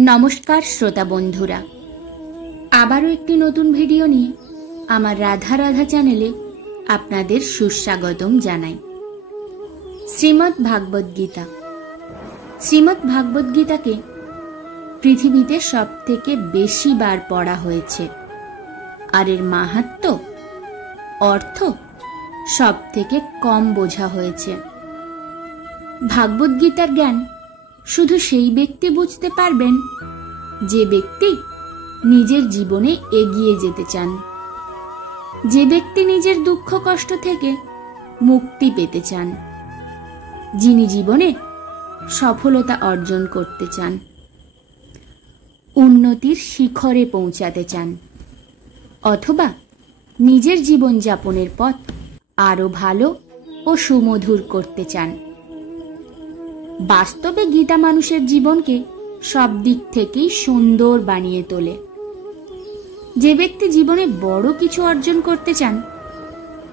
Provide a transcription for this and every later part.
नमस्कार श्रोता बंधुरा आबारो एकटी नतून भिडियो निये आमार राधा राधा चैनेले आपनादेर सुस्वागतम जानाई। श्रीमद् भागवत गीता श्रीमद् भागवत गीता के पृथिवीते सबथेके बेशी बार पढ़ा हयेछे आर एर माहात्म्य अर्थ सबथेके कम बोझा हयेछे। भागवत गीतार ज्ञान शुधु सेई व्यक्ति बुझते पारबेन जे व्यक्ति निजेर जीवने एगिए जेते चान, जे व्यक्ति निजेर दुख कष्ट थेके मुक्ति पेते चान, जिनि जीवने सफलता अर्जन करते चान, उन्नतिर शिखरे पौंछाते चान अथवा निजेर जीवन यापनेर पथ आरो भालो ओ सुमधुर करते चान। वास्तवे गीता मानुषेर जीवन के सब दिक थेकेई सुंदर बानिये तोले। जे व्यक्ति जीवने बड़ो किछु अर्जन करते चान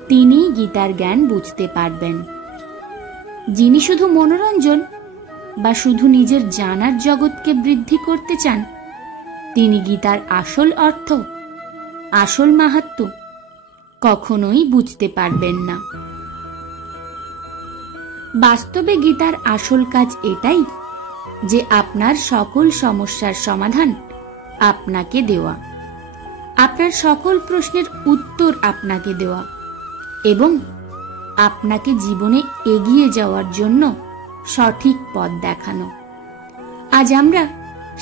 तिनी गीतार ज्ञान बुझते पारबेन। जिनि शुधु मनोरंजन बा शुधु निजेर जानार जगत के बृद्धि करते चान तिनी गीतार आसल अर्थ आसल माहात्म्य कखनोई बुझते पारबेन ना। वास्तवे गीतार आसल काज एटाई जे आपनार सकल समस्यार समाधान आपनाके देवा, आपनार सकल प्रश्नेर उत्तर आपनाके देवा एवं आपनाके जीवने एगिए जाওয়ার জন্য সঠিক পথ দেখানো। आज আমরা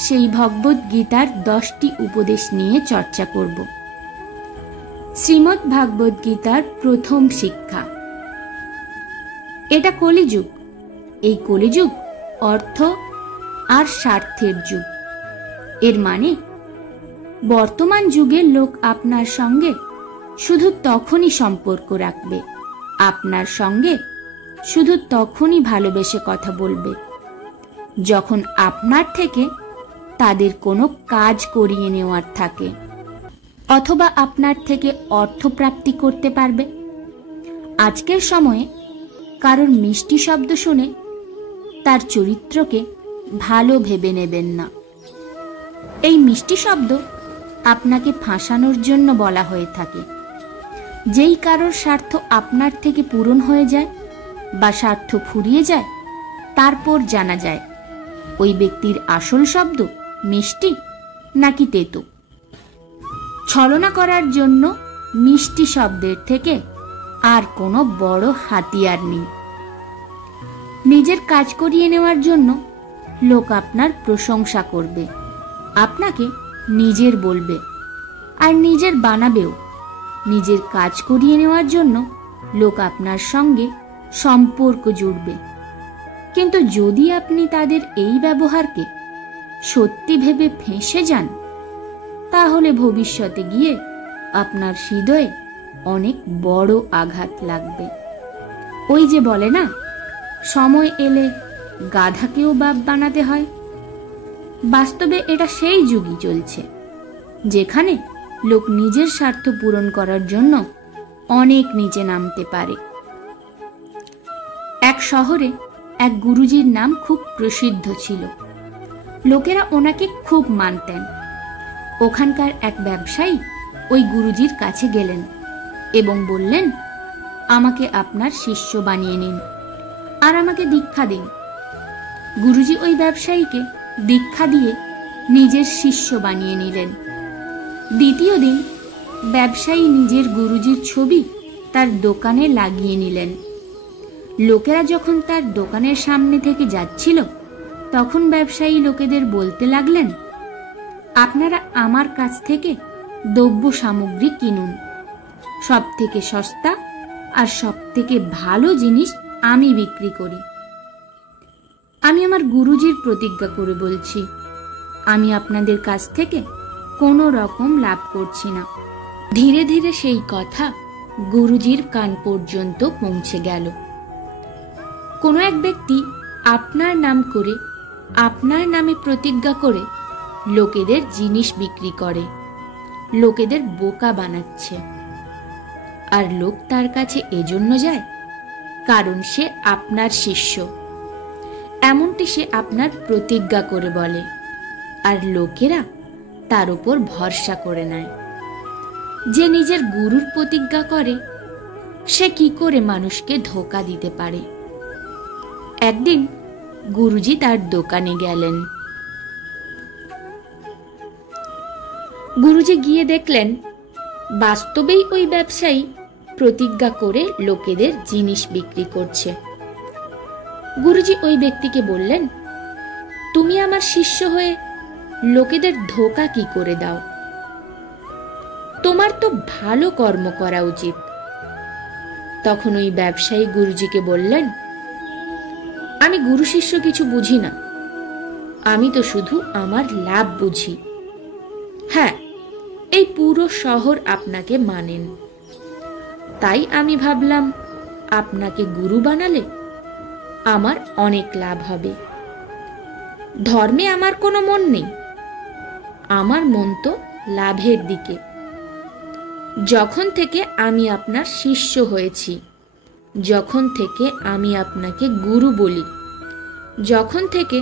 সেই ভগবত গীতার 10টি উপদেশ নিয়ে চর্চা করব। শ্রীমদ্ ভাগবত গীতার প্রথম শিক্ষা। এটা কলিযুগ। এই কলিযুগ অর্থ আর স্বার্থের যুগ। এর মানে বর্তমান যুগে লোক আপনার সঙ্গে শুধু তখনই সম্পর্ক রাখবে, আপনার সঙ্গে শুধু তখনই ভালোবেসে কথা বলবে যখন আপনার থেকে তাদের কোনো কাজ করিয়ে নেওয়ার থাকে অথবা আপনার থেকে অর্থ প্রাপ্তি করতে পারবে। আজকের সময়ে কারোর মিষ্টি শব্দ শুনে তার চরিত্রকে ভালো ভেবে নেবেন না। এই মিষ্টি শব্দ আপনাকে ফাঁসানোর জন্য বলা হয়ে থাকে। যেই কারোর স্বার্থ আপনার থেকে পূরণ হয়ে যায় বা স্বার্থ ফুরিয়ে যায় তারপর জানা যায় ওই ব্যক্তির আসল শব্দ মিষ্টি নাকি তেতো। ছলনা করার জন্য মিষ্টি শব্দের থেকে আর কোনো বড় হাতিয়ার নেই। নিজের কাজ করিয়ে নেওয়ার জন্য লোক আপনার প্রশংসা করবে, আপনাকে নিজের বলবে আর নিজের বানাবেও। নিজের কাজ করিয়ে নেওয়ার জন্য লোক আপনার সঙ্গে সম্পর্ক জুড়বে, কিন্তু যদি আপনি তাদের এই ব্যবহারকে সত্যি ভেবে ফেঁসে যান তাহলে ভবিষ্যতে গিয়ে আপনার হৃদয়ে অনেক বড় আঘাত লাগবে। ওই যে বলে না, সময় এলে গাধাকেও বাপ বানাতে হয়। বাস্তবে এটা সেই যুগই চলছে যেখানে লোক নিজের স্বার্থ পূরণ করার জন্য অনেক নিচে নামতে পারে। এক শহরে এক গুরুজির নাম খুব প্রসিদ্ধ ছিল, লোকেরা ওনাকে খুব মানতেন। ওখানকার এক ব্যবসায়ী ওই গুরুজির কাছে গেলেন এবং বললেন, আমাকে আপনার শিষ্য বানিয়ে নিন আর আমাকে দীক্ষা দিন। গুরুজি ওই ব্যবসায়ীকে দীক্ষা দিয়ে নিজের শিষ্য বানিয়ে নিলেন। দ্বিতীয় দিন ব্যবসায়ী নিজের গুরুজির ছবি তার দোকানে লাগিয়ে নিলেন। লোকেরা যখন তার দোকানের সামনে থেকে যাচ্ছিল তখন ব্যবসায়ী লোকেদের বলতে লাগলেন, আপনারা আমার কাছ থেকে দ্রব্য সামগ্রী কিনুন, সব থেকে সস্তা আর সব থেকে ভালো জিনিস আমি বিক্রি করি। আমি আমার গুরুজির প্রতিজ্ঞা করে বলছি, আমি আপনাদের কাছ থেকে কোনো রকম লাভ করছি না। ধীরে ধীরে সেই কথা গুরুজির কান পর্যন্ত পৌঁছে গেল। কোনো এক ব্যক্তি আপনার নাম করে আপনার নামে প্রতিজ্ঞা করে লোকেদের জিনিস বিক্রি করে, লোকেদের বোকা বানাচ্ছে। আর লোক তার কাছে এজন্য যায় কারণ সে আপনার শিষ্য, এমনটি সে আপনার প্রতিজ্ঞা করে বলে। আর লোকেরা তার উপর ভরসা করে নেয়। যে নিজের গুরুর প্রতিজ্ঞা করে সে কি করে মানুষকে ধোঁকা দিতে পারে? একদিন গুরুজি তার দোকানে গেলেন। গুরুজি গিয়ে দেখলেন বাস্তবেই ওই ব্যবসায়ী প্রতিজ্ঞা করে লোকেদের জিনিস বিক্রি করছে। গুরুজি ওই ব্যক্তিকে বললেন, তুমি আমার শিষ্য হয়ে লোকেদের ধোঁকা কি করে দাও? তোমার তো ভালো কর্ম করা উচিত। তখন ওই ব্যবসায়ী গুরুজিকে বললেন, আমি গুরু শিষ্য কিছু বুঝি না, আমি তো শুধু আমার লাভ বুঝি। হ্যাঁ, এই পুরো শহর আপনাকে মানেন, তাই আমি ভাবলাম আপনাকে গুরু বানালে আমার অনেক লাভ হবে। ধর্মে আমার কোনো মন নেই, আমার মন তো লাভের দিকে। যখন থেকে আমি আপনার শিষ্য হয়েছি, যখন থেকে আমি আপনাকে গুরু বলি, যখন থেকে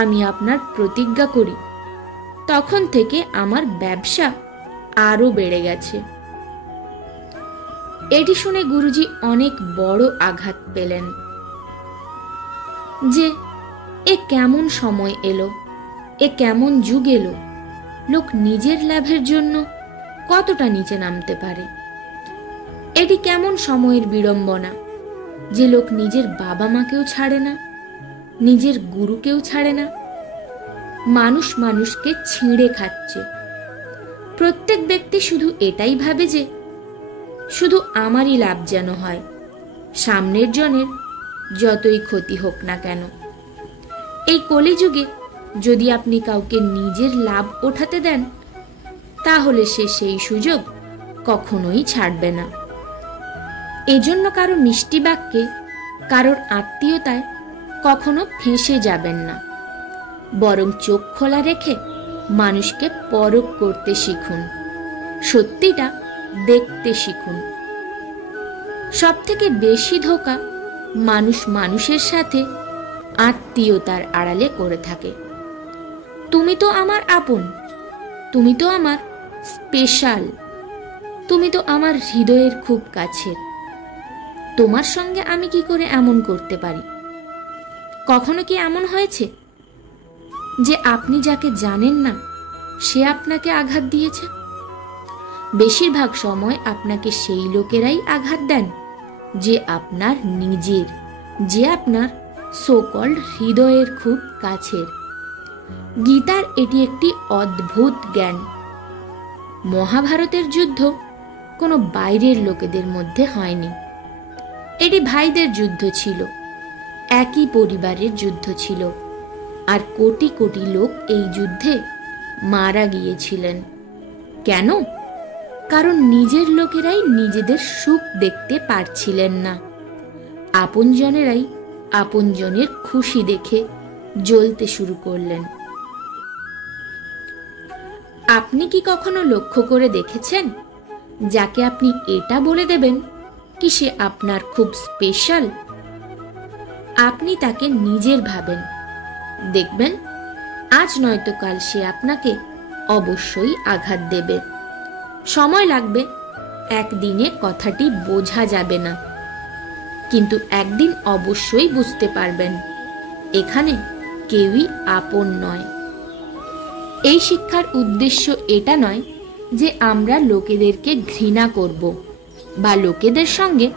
আমি আপনার প্রতিজ্ঞা করি, তখন থেকে আমার ব্যবসা আরো বেড়ে গেছে। এটি শুনে গুরুজি অনেক বড় আঘাত পেলেন যে এ কেমন সময় এলো, এ কেমন যুগ এলো, লোক নিজের লাভের জন্য কতটা নিচে নামতে পারে। এটি কেমন সময়ের বিড়ম্বনা যে লোক নিজের বাবা মাকেও ছাড়ে না, নিজের গুরুকেও ছাড়ে না, মানুষ মানুষকে ছিঁড়ে খাচ্ছে। প্রত্যেক ব্যক্তি শুধু এটাই ভাবে যে শুধু আমারই লাভ যেন হয়, সামনের জনের যতই ক্ষতি হোক না কেন। এই কলিযুগে যদি আপনি কাউকে নিজের লাভ ওঠাতে দেন, তাহলে সে সেই সুযোগ কখনোই ছাড়বে না। এজন্য কারো মিষ্টি বাক্যে, কারোর আত্মীয়তায় কখনো ফেঁসে যাবেন না, বরং চোখ খোলা রেখে মানুষকে পরখ করতে শিখুন, সত্যিটা দেখতে শিখুন। সবথেকে বেশি ধোঁকা মানুষ মানুষের সাথে আত্মীয়তার আড়ালে করে থাকে। তুমি তো আমার আপন, তুমি তো আমার স্পেশাল, তুমি তো আমার হৃদয়ের খুব কাছের, তোমার সঙ্গে আমি কি করে এমন করতে পারি? কখনো কি এমন হয়েছে যে আপনি যাকে জানেন না সে আপনাকে আঘাত দিয়েছে? বেশিরভাগ সময় আপনাকে সেই লোকেরাই আঘাত দেন যে আপনার নিজের, যে আপনার সো-কল্ড হৃদয়ের খুব কাছের। গীতার এটি একটি অদ্ভুত জ্ঞান। মহাভারতের যুদ্ধ কোনো বাইরের লোকেদের মধ্যে হয়নি, এটি ভাইদের যুদ্ধ ছিল, একই পরিবারের যুদ্ধ ছিল, আর কোটি কোটি লোক এই যুদ্ধে মারা গিয়েছিলেন। কেন? কারণ নিজের লোকেরাই নিজেদের সুখ দেখতে পারছিলেন না, আপনজনেরাই আপনজনের খুশি দেখে জ্বলতে শুরু করলেন। আপনি কি কখনো লক্ষ্য করে দেখেছেন যাকে আপনি এটা বলে দেবেন কি সে আপনার খুব স্পেশাল, আপনি তাকে নিজের ভাবেন, দেখবেন আজ নয়তো কাল সে আপনাকে অবশ্যই আঘাত দেবে। সময় লাগবে, একদিনে কথাটি বোঝা যাবে না, কিন্তু একদিন অবশ্যই বুঝতে পারবেন এখানে কেউই আপন নয়। এই শিক্ষার উদ্দেশ্য এটা নয় যে আমরা লোকেদেরকে ঘৃণা করব বা লোকেদের সঙ্গে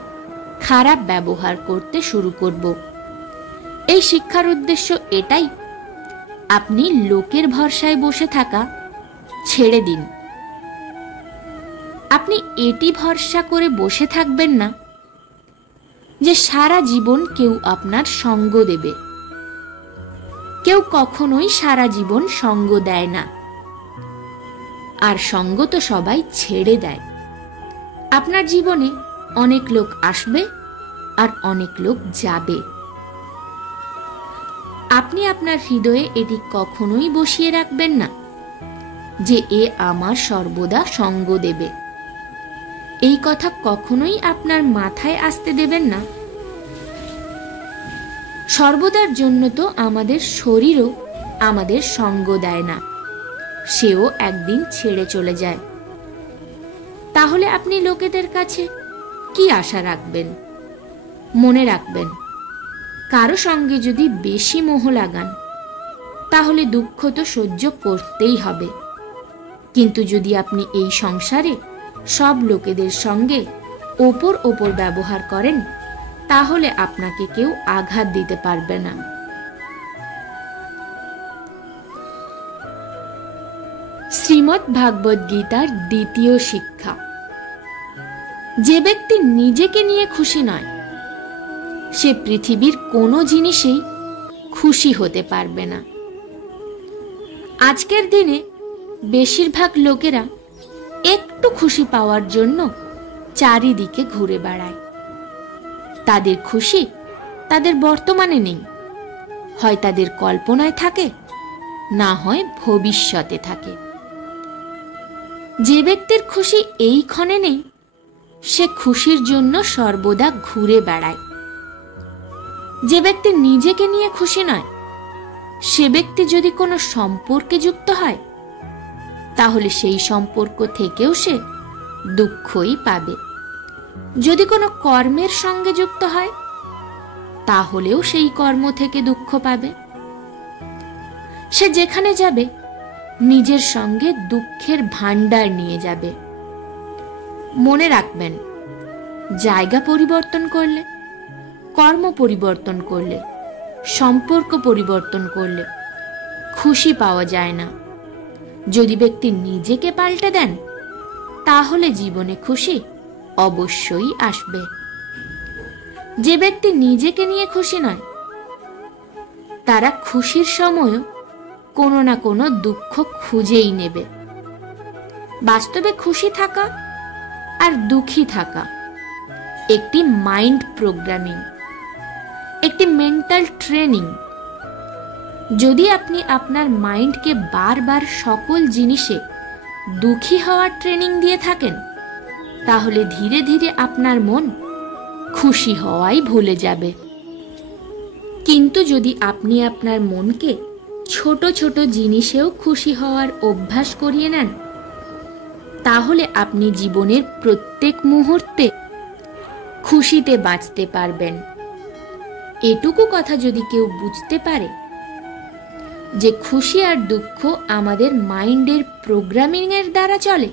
খারাপ ব্যবহার করতে শুরু করব। এই শিক্ষার উদ্দেশ্য এটাই, আপনি লোকের ভরসায় বসে থাকা ছেড়ে দিন। আপনি এটি ভরসা করে বসে থাকবেন না যে সারা জীবন কেউ আপনার সঙ্গ দেবে। কেউ কখনোই সারা জীবন সঙ্গ দেয় না, আর সঙ্গ তো সবাই ছেড়ে দেয়। আপনার জীবনে অনেক লোক আসবে আর অনেক লোক যাবে। আপনি আপনার হৃদয়ে এটি কখনোই বসিয়ে রাখবেন না যে এ আমার সর্বদা সঙ্গ দেবে। এই কথা কখনোই আপনার মাথায় আসতে দেবেন না। সর্বদার জন্য তো আমাদের শরীরও আমাদের সঙ্গ দেয় না, সেও একদিন ছেড়ে চলে যায়। তাহলে আপনি লোকেদের কাছে কি আশা রাখবেন? মনে রাখবেন, কারো সঙ্গে যদি বেশি মোহ লাগান তাহলে দুঃখ তো সহ্য করতেই হবে। কিন্তু যদি আপনি এই সংসারে সব লোকেদের সঙ্গে ওপর ব্যবহার করেন তাহলে আপনাকে কেউ আঘাত দিতে পারবে না। শ্রীমদ্ ভাগবত গীতার দ্বিতীয় শিক্ষা। যে ব্যক্তি নিজেকে নিয়ে খুশি নয় সে পৃথিবীর কোনো জিনিসেই খুশি হতে পারবে না। আজকের দিনে বেশিরভাগ লোকেরা একটু খুশি পাওয়ার জন্য চারিদিকে ঘুরে বেড়ায়। তাদের খুশি তাদের বর্তমানে নেই, হয় তাদের কল্পনায় থাকে, না হয় ভবিষ্যতে থাকে। যে ব্যক্তির খুশি এই ক্ষণে নেই সে খুশির জন্য সর্বদা ঘুরে বেড়ায়। যে ব্যক্তি নিজেকে নিয়ে খুশি নয় সে ব্যক্তি যদি কোনো সম্পর্কে যুক্ত হয় তাহলে সেই সম্পর্ক থেকেও সে দুঃখই পাবে। যদি কোনো কর্মের সঙ্গে যুক্ত হয় তাহলেও সেই কর্ম থেকে দুঃখ পাবে। সে যেখানে যাবে নিজের সঙ্গে দুঃখের ভান্ডার নিয়ে যাবে। মনে রাখবেন, জায়গা পরিবর্তন করলে, কর্ম পরিবর্তন করলে, সম্পর্ক পরিবর্তন করলে খুশি পাওয়া যায় না। যদি ব্যক্তি নিজেকে পাল্টে দেন তাহলে জীবনে খুশি অবশ্যই আসবে। যে ব্যক্তি নিজেকে নিয়ে খুশি নয় তারা খুশির সময়ও কোনো না কোনো দুঃখ খুঁজেই নেবে। বাস্তবে খুশি থাকা আর দুঃখী থাকা একটি মাইন্ড প্রোগ্রামিং, একটি মেন্টাল ট্রেনিং। যদি আপনি আপনার মাইন্ডকে বারবার সকল জিনিসে দুঃখী হওয়ার ট্রেনিং দিয়ে থাকেন তাহলে ধীরে ধীরে আপনার মন খুশি হওয়াই ভুলে যাবে। কিন্তু যদি আপনি আপনার মনকে ছোট ছোট জিনিসেও খুশি হওয়ার অভ্যাস করিয়ে নেন তাহলে আপনি জীবনের প্রত্যেক মুহূর্তে খুশিতে বাঁচতে পারবেন। এটুকু কথা যদি কেউ বুঝতে পারে যে খুশি আর দুঃখ আমাদের মাইন্ডের প্রোগ্রামিং এর দ্বারা চলে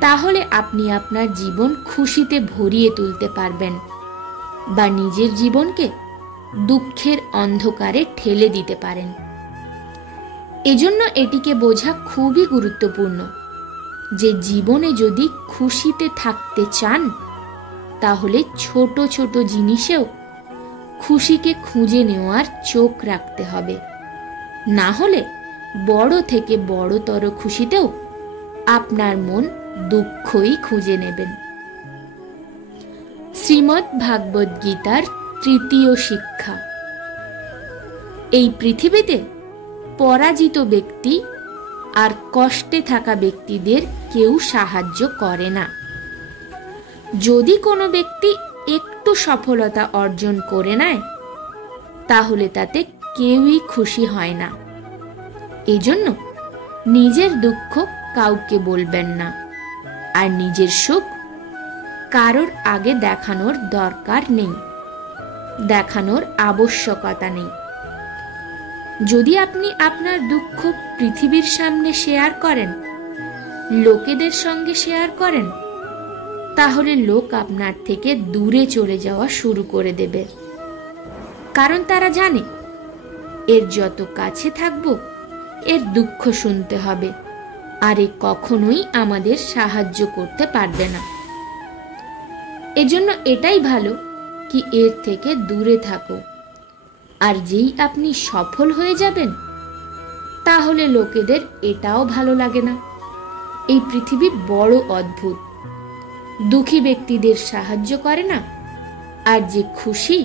তাহলে আপনি আপনার জীবন খুশিতে ভরিয়ে তুলতে পারবেন বা নিজের জীবনকে দুঃখের অন্ধকারে ঠেলে দিতে পারেন। এজন্য এটিকে বোঝা খুবই গুরুত্বপূর্ণ যে জীবনে যদি খুশিতে থাকতে চান তাহলে ছোট ছোট জিনিসেও খুশিকে খুঁজে নেওয়ার চোখ রাখতে হবে। না হলে বড় থেকে বড়তর খুশিতেও আপনার মন দুঃখই খুঁজে নেবেন। শ্রীমদ্ ভাগবত গীতার তৃতীয় শিক্ষা। এই পৃথিবীতে পরাজিত ব্যক্তি আর কষ্টে থাকা ব্যক্তিদের কেউ সাহায্য করে না। যদি কোনো ব্যক্তি একটু সফলতা অর্জন করে নেয় তাহলে তাতে কেউই খুশি হয় না। এজন্য নিজের দুঃখ কাউকে বলবেন না আর নিজের সুখ কারোর আগে দেখানোর দরকার নেই, দেখানোর আবশ্যকতা নেই। যদি আপনি আপনার দুঃখ পৃথিবীর সামনে শেয়ার করেন, লোকেদের সঙ্গে শেয়ার করেন, তাহলে লোক আপনার থেকে দূরে চলে যাওয়া শুরু করে দেবে। কারণ তারা জানে এর যত কাছে থাকবো এর দুঃখ শুনতে হবে আর এ কখনোই আমাদের সাহায্য করতে পারবে না। এজন্য এটাই ভালো কি এর থেকে দূরে থাকো। আর যেই আপনি সফল হয়ে যাবেন তাহলে লোকেদের এটাও ভালো লাগে না। এই পৃথিবী বড় অদ্ভুত। দুঃখী ব্যক্তিদের সাহায্য করে না আর যে খুশি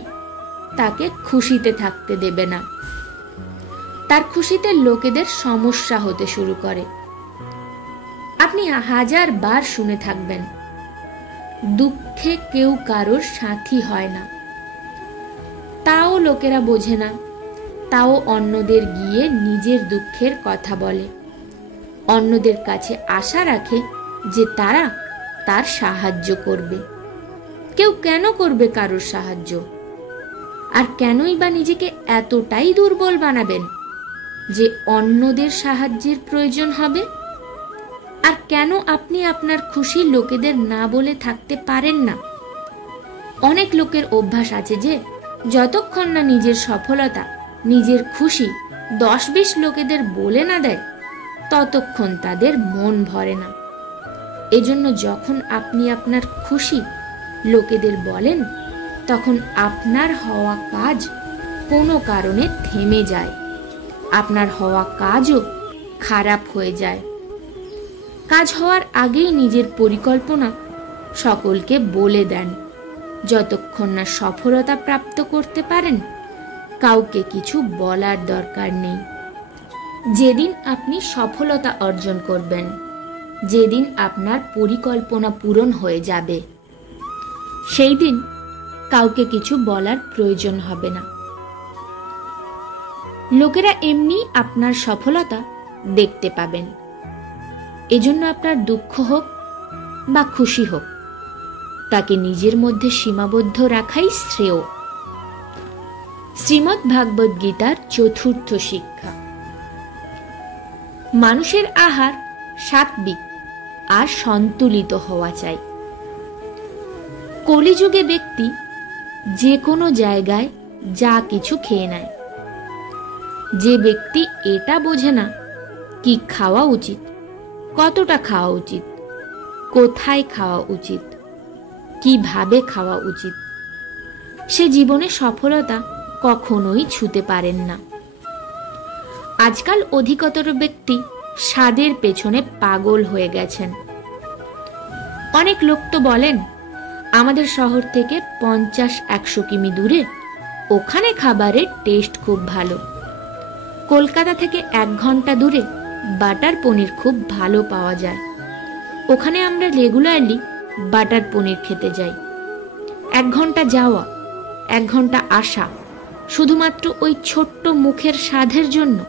তাকে খুশিতে থাকতে দেবে না। তার খুশিতে লোকেদের সমস্যা হতে শুরু করে। আপনি 1000 বার শুনে থাকবেন, দুঃখে কেউ কারোর সাথী হয় না। তাও লোকেরা বোঝে না, তাও অন্যদের গিয়ে নিজের দুঃখের কথা বলে। অন্যদের কাছে আশা রাখে যে তারা তার সাহায্য করবে। কেউ কেন করবে কারোর সাহায্য? আর কেনই বা নিজেকে এতটাই দুর্বল বানাবেন যে অন্যদের সাহায্যের প্রয়োজন হবে? আর কেন আপনি আপনার খুশি লোকেদের না বলে থাকতে পারেন না? অনেক লোকের অভ্যাস আছে যে যতক্ষণ না নিজের সফলতা, নিজের খুশি 10-20 লোকেদের বলে না দেয়, ততক্ষণ তাদের মন ভরে না। এজন্য যখন আপনি আপনার খুশি লোকেদের বলেন, তখন আপনার হওয়া কাজ কোনো কারণে থেমে যায়। আপনার হওয়া কাজও খারাপ হয়ে যায়। কাজ হওয়ার আগেই নিজের পরিকল্পনা সকলকে বলে দেন। যতক্ষণ না সফলতা প্রাপ্ত করতে পারেন, কাউকে কিছু বলার দরকার নেই। যেদিন আপনি সফলতা অর্জন করবেন, যেদিন আপনার পরিকল্পনা পূরণ হয়ে যাবে, সেই দিন কাউকে কিছু বলার প্রয়োজন হবে না। লোকেরা এমনি আপনার সফলতা দেখতে পাবেন। এজন্য আপনার দুঃখ হোক বা খুশি হোক, তাকে নিজের মধ্যে সীমাবদ্ধ রাখাই শ্রেয়। শ্রীমদ্ ভাগবত গীতার 4র্থ শিক্ষা। মানুষের আহার সাত্বিক আর সন্তুলিত হওয়া চাই। কলিযুগে ব্যক্তি যে কোনো জায়গায় যা কিছু খেয়ে নেয়। যে ব্যক্তি এটা বোঝে না কি খাওয়া উচিত, কতটা খাওয়া উচিত, কোথায় খাওয়া উচিত, কিভাবে খাওয়া উচিত, সে জীবনে সফলতা কখনোই ছুঁতে পারেন না। আজকাল অধিকতর ব্যক্তি স্বাদের পেছনে পাগল হয়ে গেছেন। অনেক লোক তো বলেন, আমাদের শহর থেকে 50-100 কিমি দূরে, ওখানে খাবারের টেস্ট খুব ভালো। কলকাতা থেকে 1 ঘন্টা দূরে বাটার পনির খুব ভালো পাওয়া যায়। ওখানে আমরা রেগুলারলি বাটার পনির খেতে যাই। 1 ঘন্টা যাওয়া, 1 ঘন্টা আসা, শুধুমাত্র ওই ছোট্ট মুখের স্বাদের জন্য।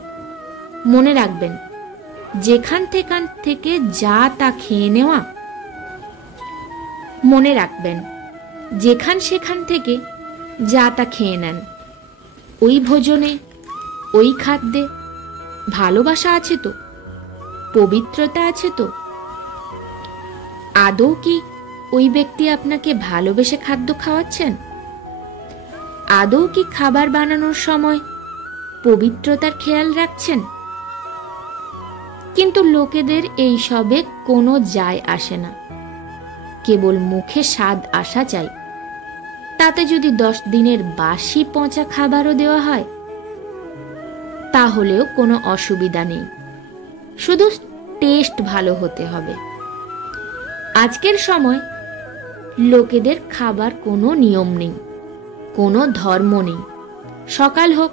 মনে রাখবেন, যেখান থেকে যা তা খেয়ে নেওয়া, মনে রাখবেন সেখান থেকে যা তা খেয়ে নেন। ওই ভোজনে, ওই খাদ্যে ভালোবাসা আছে তো, পবিত্রতা আছে তো? আদৌ কি ওই ব্যক্তি আপনাকে ভালোবেসে খাদ্য খাওয়াচ্ছেন? আদৌ কি খাবার বানানোর সময় পবিত্রতার খেয়াল রাখছেন? কিন্তু লোকেদের এই সবে কোনো যায় আসে না। কেবল মুখে স্বাদ আসা চাই। তাতে যদি 10 দিনের বাসি পচা খাবারও দেওয়া হয়, তাহলেও কোনো অসুবিধা নেই। শুধু টেস্ট ভালো হতে হবে। আজকের সময় লোকেদের খাবার কোনো নিয়ম নেই, কোনো ধর্ম নেই। সকাল হোক,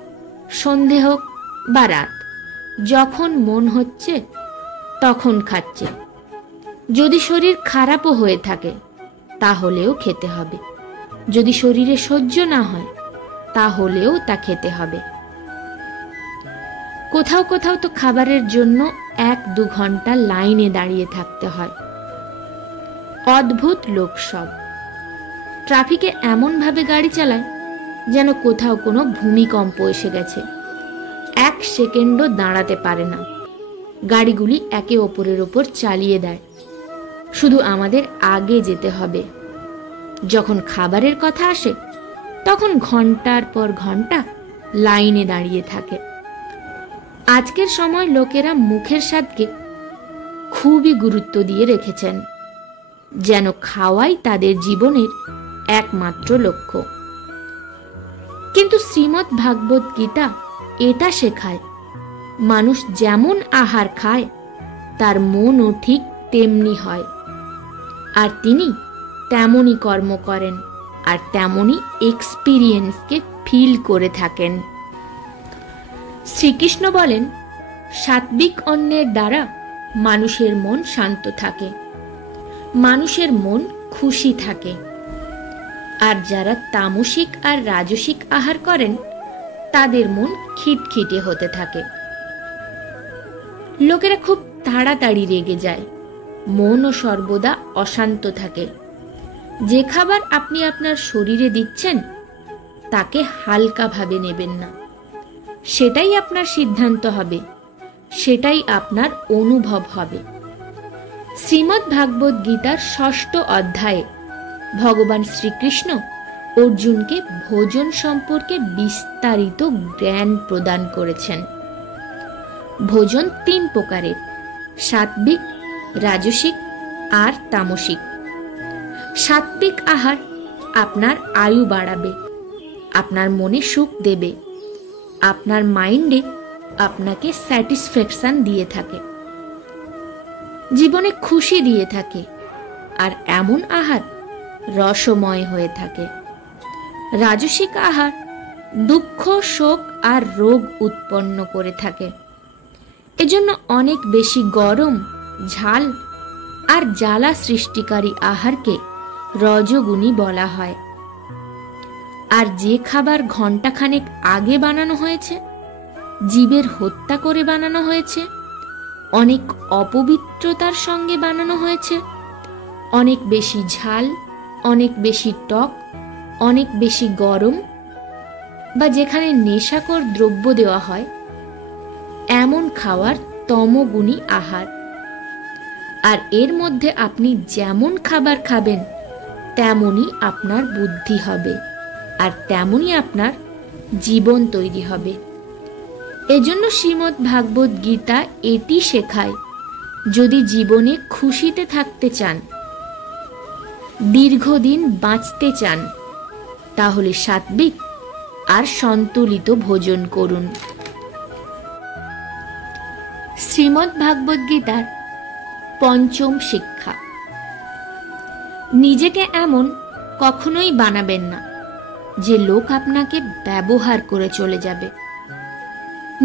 সন্ধে হোক বা রাত, যখন মন হচ্ছে তখন খাচ্ছে। যদি শরীর খারাপও হয়ে থাকে, তাহলেও খেতে হবে। যদি শরীরে সহ্য না হয়, তাহলেও তা খেতে হবে। কোথাও কোথাও তো খাবারের জন্য 1-2 ঘন্টা লাইনে দাঁড়িয়ে থাকতে হয়। অদ্ভুত লোক সব। ট্রাফিকে এমন ভাবে গাড়ি চালায় যেন কোথাও কোনো ভূমিকম্প এসে গেছে। 1 সেকেন্ডও দাঁড়াতে পারে না। গাড়িগুলি একে অপরের ওপর চালিয়ে দেয়। শুধু আমাদের আগে যেতে হবে। যখন খাবারের কথা আসে, তখন ঘন্টার পর ঘন্টা লাইনে দাঁড়িয়ে থাকে। আজকের সময় লোকেরা মুখের স্বাদকে খুবই গুরুত্ব দিয়ে রেখেছেন, যেন খাওয়াই তাদের জীবনের একমাত্র লক্ষ্য। কিন্তু শ্রীমদ্ ভাগবত গীতা এটা শেখায়, মানুষ যেমন আহার খায়, তার মনও ঠিক তেমনি হয়। আর তিনি তেমনই কর্ম করেন, আর তেমনই এক্সপিরিয়েন্সকে ফিল করে থাকেন। শ্রীকৃষ্ণ বলেন, সাত্বিক অন্নের দ্বারা মানুষের মন শান্ত থাকে, মানুষের মন খুশি থাকে। আর যারা তামসিক আর রাজসিক আহার করেন, তাদের মন খিটখিটে হতে থাকে। লোকেরা খুব তাড়াতাড়ি রেগে যায়, মনও সর্বদা অশান্ত থাকে। যে খাবার আপনি আপনার শরীরে দিচ্ছেন তাকে হালকাভাবে নেবেন না। সেটাই আপনার সিদ্ধান্ত হবে, সেটাই আপনার অনুভব হবে। শ্রীমদ্ ভাগবত গীতার 6ষ্ঠ অধ্যায়ে ভগবান শ্রীকৃষ্ণ অর্জুনকে ভোজন সম্পর্কে বিস্তারিত জ্ঞান প্রদান করেছেন। ভোজন 3 প্রকারের: সাত্বিক, রাজসিক আর তামসিক। সাত্বিক আহার আপনার আয়ু বাড়াবে, আপনার মনে সুখ দেবে, আপনার মাইন্ডে আপনাকে স্যাটিসফ্যাকশন দিয়ে থাকে, জীবনে খুশি দিয়ে থাকে। আর এমন আহার রসময় হয়ে থাকে। রাজসিক আহার দুঃখ, শোক আর রোগ উৎপন্ন করে থাকে। এজন্য অনেক বেশি গরম, ঝাল আর জ্বালা সৃষ্টিকারী আহারকে রজোগুণী বলা হয়। আর যে খাবার ঘণ্টাখানেক আগে বানানো হয়েছে, জীবের হত্যা করে বানানো হয়েছে, অনেক অপবিত্রতার সঙ্গে বানানো হয়েছে, অনেক বেশি ঝাল, অনেক বেশি টক, অনেক বেশি গরম, বা যেখানে নেশাকর দ্রব্য দেওয়া হয়, এমন খাওয়ার তমগুণী আহার। আর এর মধ্যে আপনি যেমন খাবার খাবেন তেমনই আপনার বুদ্ধি হবে, আর তেমনই আপনার জীবন তৈরি হবে। এজন্য শ্রীমদ্ ভাগবত গীতা এটি শেখায়, যদি জীবনে খুশিতে থাকতে চান, দীর্ঘদিন বাঁচতে চান, তাহলে সাত্বিক আর সন্তুলিত ভোজন করুন। শ্রীমদ্ ভাগবত গীতার 5ম শিক্ষা: নিজেকে এমন কখনোই বানাবেন না যে লোক আপনাকে ব্যবহার করে চলে যাবে।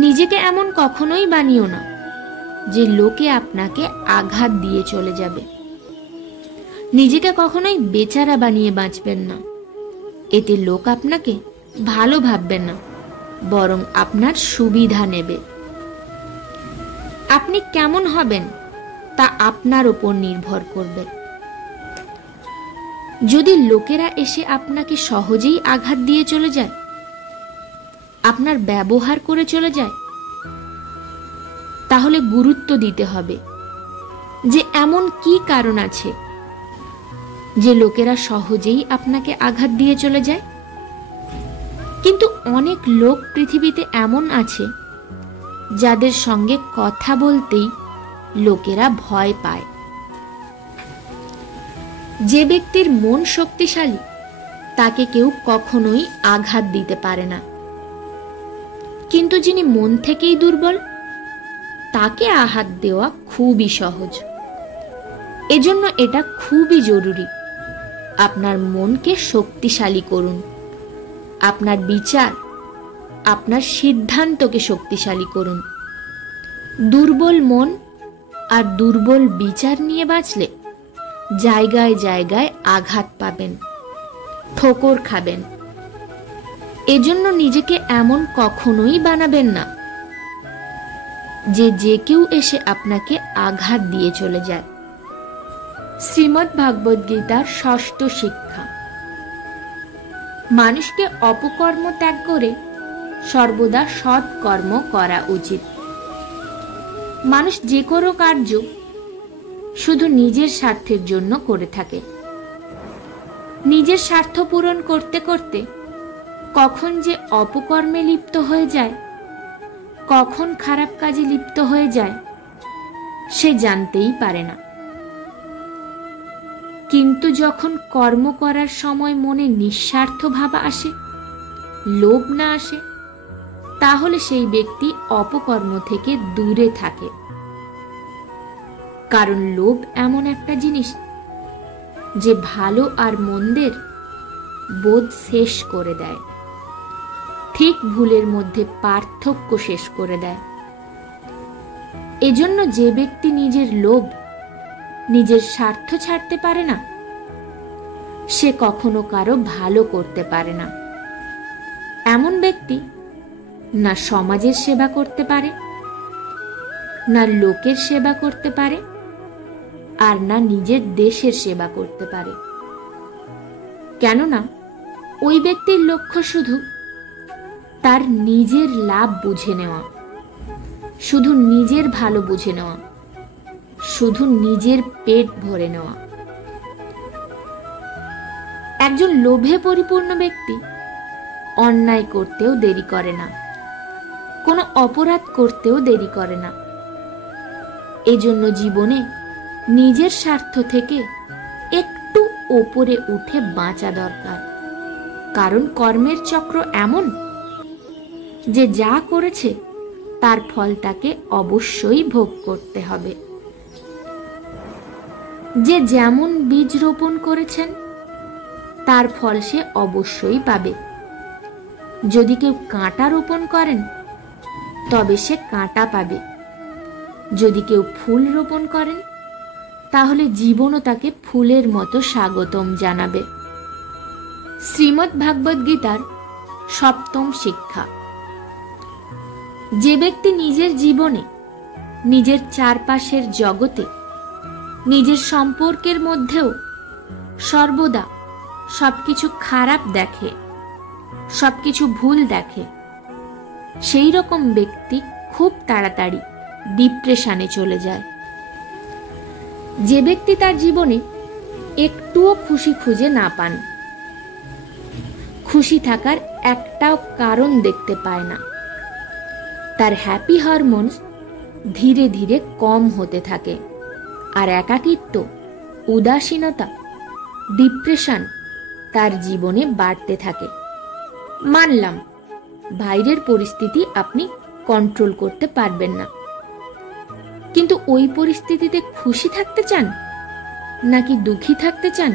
নিজেকে এমন কখনোই বানিও না যে লোকে আপনাকে আঘাত দিয়ে চলে যাবে। নিজেকে কখনোই বেচারা বানিয়ে বাঁচবেন না, এতে লোক আপনাকে ভালো ভাববে না, বরং আপনার সুবিধা নেবে। আপনি কেমন হবেন তা আপনার উপর নির্ভর করবে। যদি লোকেরা এসে আপনাকে সহজেই আঘাত দিয়ে চলে যায়, আপনার ব্যবহার করে চলে যায়, তাহলে গুরুত্ব দিতে হবে যে এমন কি কারণ আছে যে লোকেরা সহজেই আপনাকে আঘাত দিয়ে চলে যায়। কিন্তু অনেক লোক পৃথিবীতে এমন আছে যাদের সঙ্গে কথা বলতেই লোকেরা ভয় পায়। যে ব্যক্তির মন শক্তিশালী তাকে কেউ কখনোই আঘাত দিতে পারে না, কিন্তু যিনি মন থেকেই দুর্বল তাকে আঘাত দেওয়া খুবই সহজ। এজন্য এটা খুবই জরুরি, আপনার মনকে শক্তিশালী করুন। আপনার বিচার, আপনার সিদ্ধান্তকে শক্তিশালী করুন। দুর্বল মন আর দুর্বল বিচার নিয়ে বাঁচলে জায়গায় জায়গায় আঘাত পাবেন, ঠোকর খাবেন। এজন্য নিজেকে এমন কখনোই বানাবেন না যে কেউ এসে আপনাকে আঘাত দিয়ে চলে যায়। শ্রীমদ্ ভাগবত গীতার 6ষ্ঠ শিক্ষা: মানুষকে অপকর্ম ত্যাগ করে সর্বদা সৎ কর্ম করা উচিত। মানুষ যে কোনো কার্য শুধু নিজের স্বার্থের জন্য করে থাকে। নিজের স্বার্থ পূরণ করতে করতে কখন যে অপকর্মে লিপ্ত হয়ে যায়, কখন খারাপ কাজে লিপ্ত হয়ে যায়, সে জানতেই পারে না। কিন্তু যখন কর্ম করার সময় মনে নিঃস্বার্থ ভাব আসে, লোভ না আসে, তাহলে সেই ব্যক্তি অপকর্ম থেকে দূরে থাকে। কারণ লোভ এমন একটা জিনিস যে ভালো আর মন্দের বোধ শেষ করে দেয়, ঠিক ভুলের মধ্যে পার্থক্য শেষ করে দেয়। এজন্য যে ব্যক্তি নিজের লোভ, নিজের স্বার্থ ছাড়তে পারে না, সে কখনো কারো ভালো করতে পারে না। এমন ব্যক্তি না সমাজের সেবা করতে পারে, না লোকের সেবা করতে পারে, আর না নিজের দেশের সেবা করতে পারে। কেননা ওই ব্যক্তির লক্ষ্য শুধু তার নিজের লাভ বুঝে নেওয়া, শুধু নিজের ভালো বুঝে নেওয়া, শুধু নিজের পেট ভরে নেওয়া। একজন লোভে পরিপূর্ণ ব্যক্তি অন্যায় করতেও দেরি করে না, কোনো অপরাধ করতেও দেরি করে না। এজন্য জীবনে নিজের স্বার্থ থেকে একটু ওপরে উঠে বাঁচা দরকার। কারণ কর্মের চক্র এমন যে যা করেছে তার ফল তাকে অবশ্যই ভোগ করতে হবে। যে যেমন বীজ রোপণ করেছেন তার ফল সে অবশ্যই পাবে। যদি কেউ কাঁটা রোপণ করেন তবে সে কাঁটা পাবে, যদি কেউ ফুল রোপণ করেন তাহলে জীবনও তাকে ফুলের মতো স্বাগতম জানাবে। শ্রীমদ্ ভাগবত গীতার সপ্তম শিক্ষা। যে ব্যক্তি নিজের জীবনে, নিজের চারপাশের জগতে, নিজের সম্পর্কের মধ্যেও সর্বদা সবকিছু খারাপ দেখে, সবকিছু ভুল দেখে, সেই রকম ব্যক্তি খুব তাড়াতাড়ি ডিপ্রেশনে চলে যায়। যে ব্যক্তি তার জীবনে একটুও খুশি খুঁজে না পান, খুশি থাকার একটাও কারণ দেখতে পায় না, তার হ্যাপি হরমোনস ধীরে ধীরে কম হতে থাকে, আর একাকিত্ব, উদাসীনতা, ডিপ্রেশন তার জীবনে বাড়তে থাকে। মানলাম বাইরের পরিস্থিতি আপনি কন্ট্রোল করতে পারবেন না, কিন্তু ওই পরিস্থিতিতে খুশি থাকতে চান নাকি দুঃখী থাকতে চান,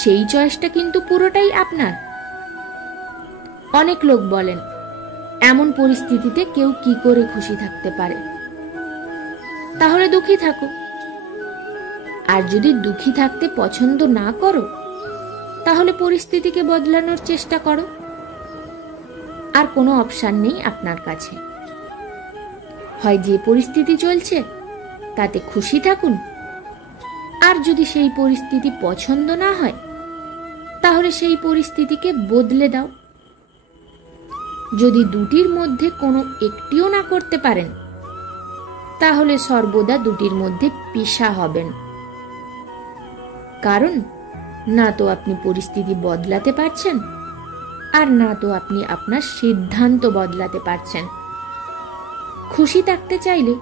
সেই চয়েসটা কিন্তু পুরোটাই আপনার। অনেক লোক বলেন এমন পরিস্থিতিতে কেউ কি করে খুশি থাকতে পারে, তাহলে দুঃখী থাকো। আর যদি দুঃখী থাকতে পছন্দ না করো তাহলে পরিস্থিতিকে বদলানোর চেষ্টা করো। আর কোনো অপশন নেই আপনার কাছে, হয় যে পরিস্থিতি চলছে তাতে খুশি থাকুন, আর যদি সেই পরিস্থিতি পছন্দ না হয় তাহলে সেই পরিস্থিতিকে বদলে দাও। যদি দুটির মধ্যে কোনো একটিও না করতে পারেন তাহলে সর্বদা দুটির মধ্যে পিষা হবেন। কারণ না তো আপনি পরিস্থিতি বদলাতে পারছেন, আর না তো আপনি আপনার সিদ্ধান্ত বদলাতে পারছেন। খুশি থাকতে চাইলে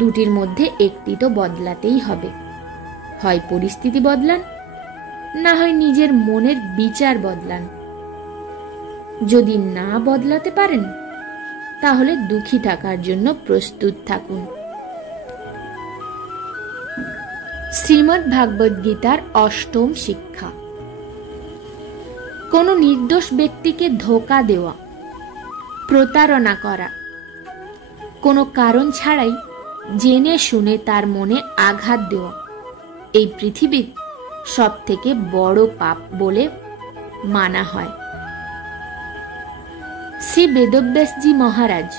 দুটির মধ্যে একটি তো বদলাতেই হবে, হয় পরিস্থিতি বদলান, না হয় নিজের মনের বিচার বদলান। যদি না বদলাতে পারেন তাহলে দুঃখী থাকার জন্য প্রস্তুত থাকুন। শ্রীমদ্ ভাগবত গীতার অষ্টম শিক্ষা। কোনো নির্দোষ ব্যক্তিকে ধোঁকা দেওয়া, প্রতারণা করা, কোনো কারণ ছাড়াই জেনে শুনে তার মনে আঘাত দেওয়া এই পৃথিবীর সব থেকে বড় পাপ বলে মানা হয়। শ্রী বেদব্যাসজি মহারাজ,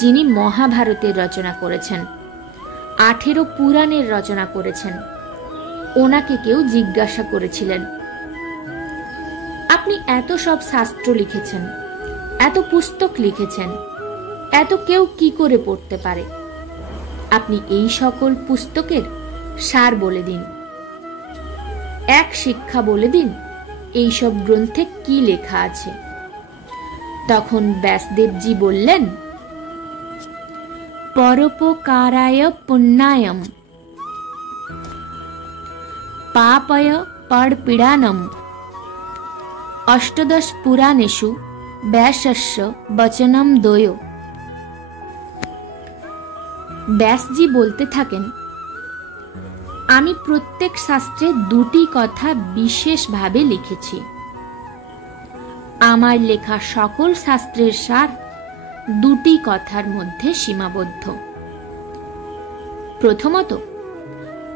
যিনি মহাভারতের রচনা করেছেন, 18 পুরাণের রচনা করেছেন, ওনাকে কেউ জিজ্ঞাসা করেছিলেন, আপনি এত সব শাস্ত্র লিখেছেন, এত পুস্তক লিখেছেন, এত কেউ কি করে পড়তে পারে? আপনি এই সকল পুস্তকের সার বলে দিন, এক শিক্ষা বলে দিন, এই সব গ্রন্থে কি লেখা আছে। তখন ব্যাসদেবজি বললেন, পরোপকারায় পুণ্যায়ম পাপয় পরপীড়ানম অষ্টাদশ পুরাণেষু ব্যাসস্য বচনম দ্বয়। ব্যাসজি বলতে থাকেন, আমি প্রত্যেক শাস্ত্রে দুটি কথা বিশেষভাবে লিখেছি। আমার লেখা সকল শাস্ত্রের সার দুটি কথার মধ্যে সীমাবদ্ধ। প্রথমত,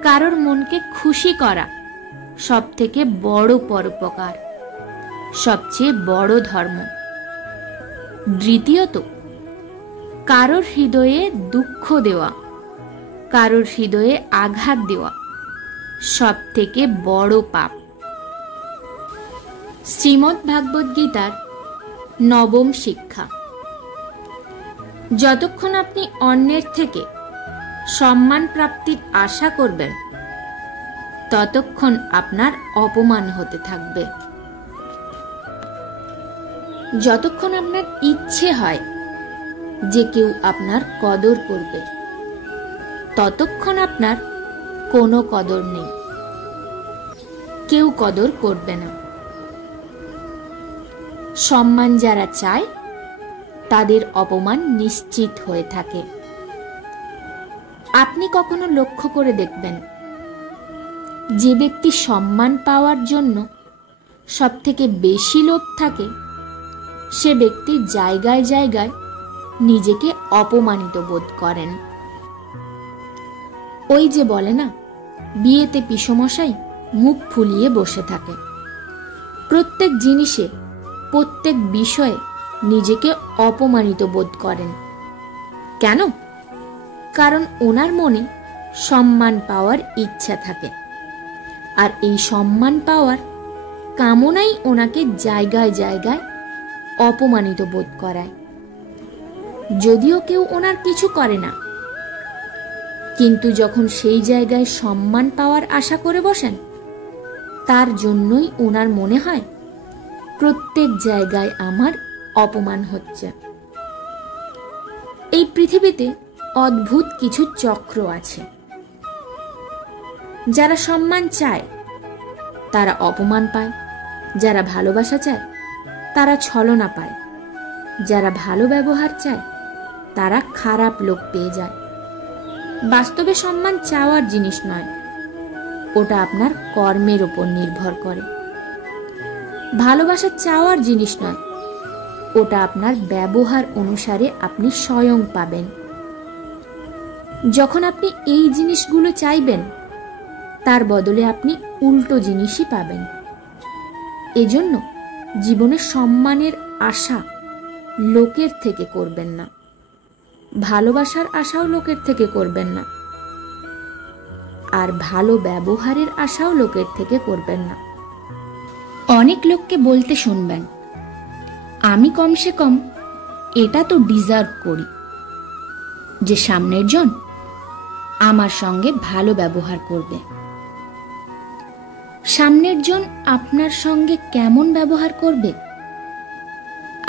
কারোর মনকে খুশি করা সব থেকে বড় পরোপকার, সবচেয়ে বড় ধর্ম। দ্বিতীয়ত, কারোর হৃদয়ে দুঃখ দেওয়া, কারোর হৃদয়ে আঘাত দেওয়া সব থেকে বড় পাপ। শ্রীমদ্ ভাগবত গীতার নবম শিক্ষা। যতক্ষণ আপনি অন্যের থেকে সম্মান প্রাপ্তির আশা করবেন, ততক্ষণ আপনার অপমান হতে থাকবে। যতক্ষণ আপনার ইচ্ছে হয় যে কেউ আপনার কদর করবে, ততক্ষণ আপনার কোনো কদর নেই, কেউ কদর করবে না। সম্মান যারা চায় তাদের অপমান নিশ্চিত হয়ে থাকে। আপনি কখনো লক্ষ্য করে দেখবেন, যে ব্যক্তি সম্মান পাওয়ার জন্য সবথেকে বেশি লোভ থাকে, সে ব্যক্তি জায়গায় জায়গায় নিজেকে অপমানিত বোধ করেন। ওই যে বলে না, বিয়েতে পিসমশাই মুখ ফুলিয়ে বসে থাকে। প্রত্যেক জিনিসে, প্রত্যেক বিষয়ে নিজেকে অপমানিত বোধ করেন। কেন? কারণ ওনার মনে সম্মান পাওয়ার ইচ্ছা থাকে, আর এই সম্মান পাওয়ার কামনাই ওনাকে জায়গায় জায়গায় অপমানিত বোধ করায়। যদিও কেউ ওনার কিছু করে না, কিন্তু যখন সেই জায়গায় সম্মান পাওয়ার আশা করে বসেন, তার জন্যই ওনার মনে হয় প্রত্যেক জায়গায় আমার অপমান হচ্ছে। এই পৃথিবীতে অদ্ভুত কিছু চক্র আছে। যারা সম্মান চায় তারা অপমান পায়, যারা ভালোবাসা চায় তারা ছলনা পায়, যারা ভালো ব্যবহার চায় তারা খারাপ লোক পেয়ে যায়। বাস্তবে সম্মান চাওয়ার জিনিস নয়, ওটা আপনার কর্মের উপর নির্ভর করে। ভালোবাসা চাওয়ার জিনিস নয়, ওটা আপনার ব্যবহার অনুসারে আপনি স্বয়ং পাবেন। যখন আপনি এই জিনিসগুলো চাইবেন, তার বদলে আপনি উল্টো জিনিসই পাবেন। এজন্য জীবনে সম্মানের আশা লোকের থেকে করবেন না, ভালোবাসার আশাও লোকের থেকে করবেন না, আর ভালো ব্যবহারের আশাও লোকের থেকে করবেন না। অনেক লোককে বলতে শুনবেন, আমি কমসে কম এটা তো ডিজার্ভ করি যে সামনের জন আমার সঙ্গে ভালো ব্যবহার করবে। সামনের জন আপনার সঙ্গে কেমন ব্যবহার করবে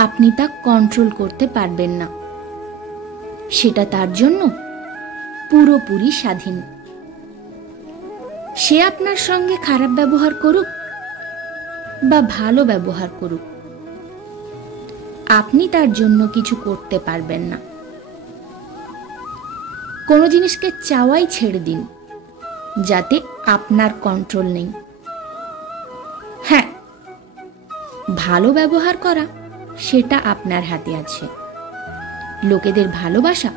আপনি তা কন্ট্রোল করতে পারবেন না, সেটা তার জন্য পুরোপুরি স্বাধীন। সে আপনার সঙ্গে খারাপ ব্যবহার করুক বা ভালো ব্যবহার করুক, আপনি তার জন্য কিছু করতে পারবেন না। কোনো জিনিসকে চাওয়াই ছেড়ে দিন যাতে আপনার কন্ট্রোল নেই। হ্যাঁ, ভালো ব্যবহার করা সেটা আপনার হাতে আছে, লোকেদের ভালোবাসা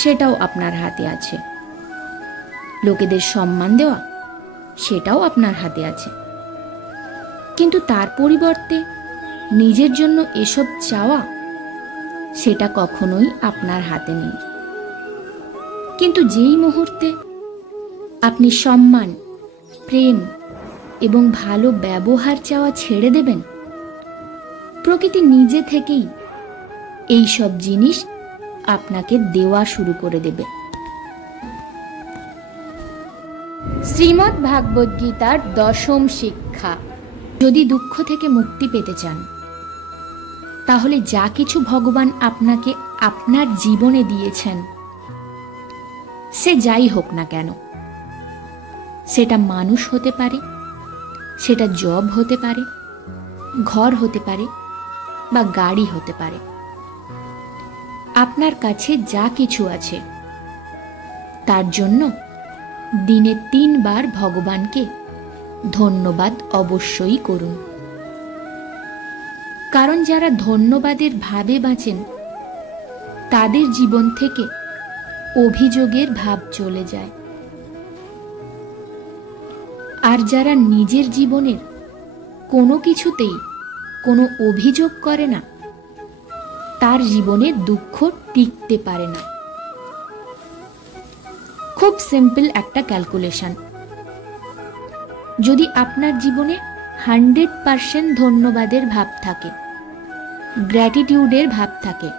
সেটাও আপনার হাতে আছে, লোকেদের সম্মান দেওয়া সেটাও আপনার হাতে আছে। কিন্তু তার পরিবর্তে নিজের জন্য এসব চাওয়া, সেটা কখনোই আপনার হাতে নেই। কিন্তু যেই মুহূর্তে আপনি সম্মান, প্রেম এবং ভালো ব্যবহার চাওয়া ছেড়ে দেবেন, প্রকৃতি নিজে থেকেই এই সব জিনিস আপনাকে দেওয়া শুরু করে দেবে। শ্রীমদ্ ভাগবত গীতার দশম শিক্ষা। যদি দুঃখ থেকে মুক্তি পেতে চান, তাহলে যা কিছু ভগবান আপনাকে আপনার জীবনে দিয়েছেন, সে যাই হোক না কেন, সেটা মানুষ হতে পারে, সেটা জব হতে পারে, ঘর হতে পারে বা গাড়ি হতে পারে, আপনার কাছে যা কিছু আছে তার জন্য দিনে 3 বার ভগবানকে ধন্যবাদ অবশ্যই করুন। কারণ যারা ধন্যবাদের ভাবে বাঁচেন, তাদের জীবন থেকে অভিযোগের ভাব চলে যায়। আর যারা নিজের জীবনের কোনো কিছুতেই কোনো অভিযোগ করে না, তার জীবনে দুঃখ টিকতে পারে না। খুব সিম্পল একটা ক্যালকুলেশন। যদি আপনার জীবনে 100% ধন্যবাদের ভাব থাকে, গ্র্যাটিটিউডের ভাব থাকে,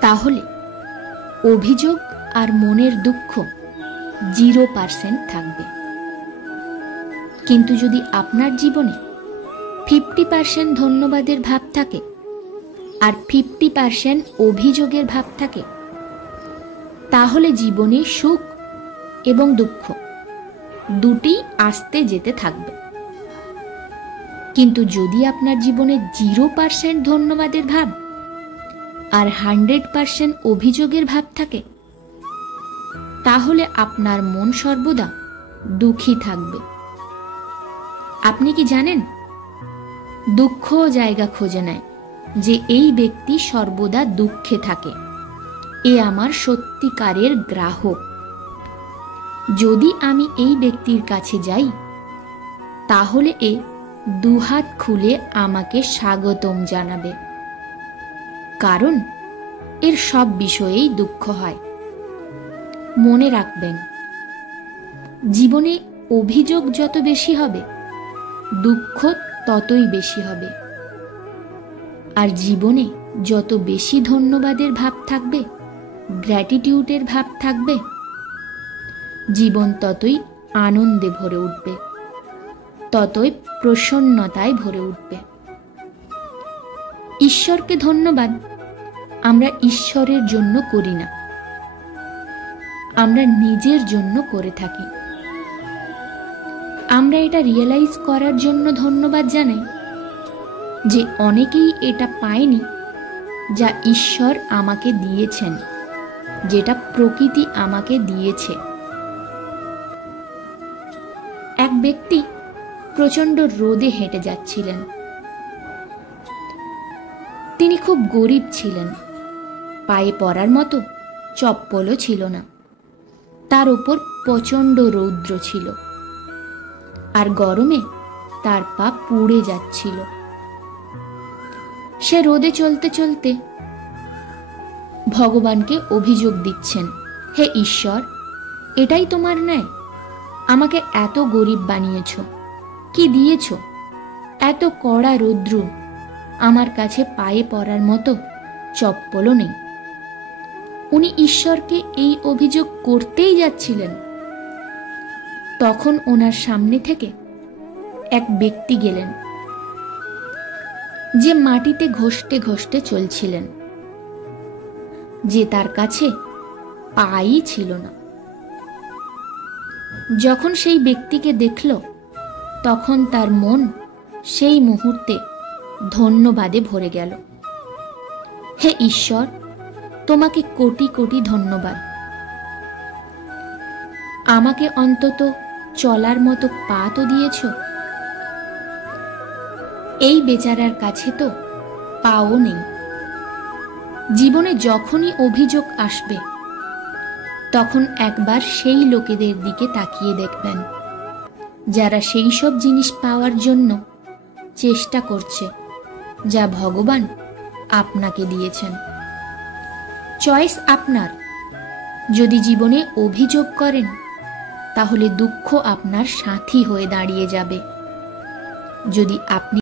তাহলে অভিযোগ আর মনের দুঃখ 0% থাকবে। কিন্তু যদি আপনার জীবনে 50% ধন্যবাদের ভাব থাকে আর 50% অভিযোগের ভাব থাকে, তাহলে জীবনে সুখ এবং দুঃখ দুটি আসতে যেতে থাকবে। কিন্তু যদি আপনার জীবনে 0% ধন্যবাদের ভাব আর 100% অভিযোগের ভাব থাকে, তাহলে আপনার মন সর্বদা দুঃখী থাকবে। আপনি কি জানেন, দুঃখ জায়গা খুঁজে নেয় যে এই ব্যক্তি সর্বদা দুঃখে থাকে, এ আমার সত্যিকারের গ্রাহক। যদি আমি এই ব্যক্তির কাছে যাই, তাহলে এ দুহাত খুলে আমাকে স্বাগতম জানাবে, কারণ এর সব বিষয়েই দুঃখ হয়। মনে রাখবেন, জীবনে অভিযোগ যত বেশি হবে, দুঃখ ততই বেশি হবে। আর জীবনে যত বেশি ধন্যবাদের ভাব থাকবে, গ্র্যাটিটিউডের ভাব থাকবে, জীবন ততই আনন্দে ভরে উঠবে, ততই প্রসন্নতায় ভরে উঠবে। ঈশ্বরকে ধন্যবাদ আমরা ঈশ্বরের জন্য করি না, আমরা নিজের জন্য করে থাকি। আমরা এটা রিয়েলাইজ করার জন্য ধন্যবাদ জানাই যে অনেকেই এটা পায়নি যা ঈশ্বর আমাকে দিয়েছেন, যেটা প্রকৃতি আমাকে দিয়েছে। এক ব্যক্তি প্রচণ্ড রোদে হেঁটে যাচ্ছিলেন। তিনি খুব গরিব ছিলেন, পায়ে পরার মতো চপ্পলও ছিল না, তার উপর প্রচণ্ড রৌদ্র ছিল, আর গরমে তার পা পুড়ে যাচ্ছিল। সে রোদে চলতে চলতে ভগবানকে অভিযোগ দিচ্ছেন, হে ঈশ্বর, এটাই তোমার ন্যায়? আমাকে এত গরিব বানিয়েছ, কি দিয়েছ? এত কড়া রৌদ্র, আমার কাছে পায়ে পরার মতো চপ্পলও নেই। উনি ঈশ্বরকে এই অভিযোগ করতেই যাচ্ছিলেন, তখন ওনার সামনে থেকে এক ব্যক্তি গেলেন, যে মাটিতে ঘষতে ঘষতে চলছিলেন, যে তার কাছে পাই ছিল না। যখন সেই ব্যক্তিকে দেখল, তখন তার মন সেই মুহূর্তে ধন্যবাদে ভরে গেল। হে ঈশ্বর, তোমাকে কোটি কোটি ধন্যবাদ। আমাকে অন্তত চলার মতো পা তো দিয়েছ। এই বেচারার কাছে তো পাও নেই। জীবনে যখনই অভিযোগ আসবে, তখন একবার সেই লোকেদের দিকে তাকিয়ে দেখবেন যারা সেই সব জিনিস পাওয়ার জন্য চেষ্টা করছে যা ভগবান আপনাকে দিয়েছেন। চয়েস আপনার। যদি জীবনে অভিযোগ করেন, তাহলে দুঃখ আপনার সাথী হয়ে দাঁড়িয়ে যাবে। যদি আপনি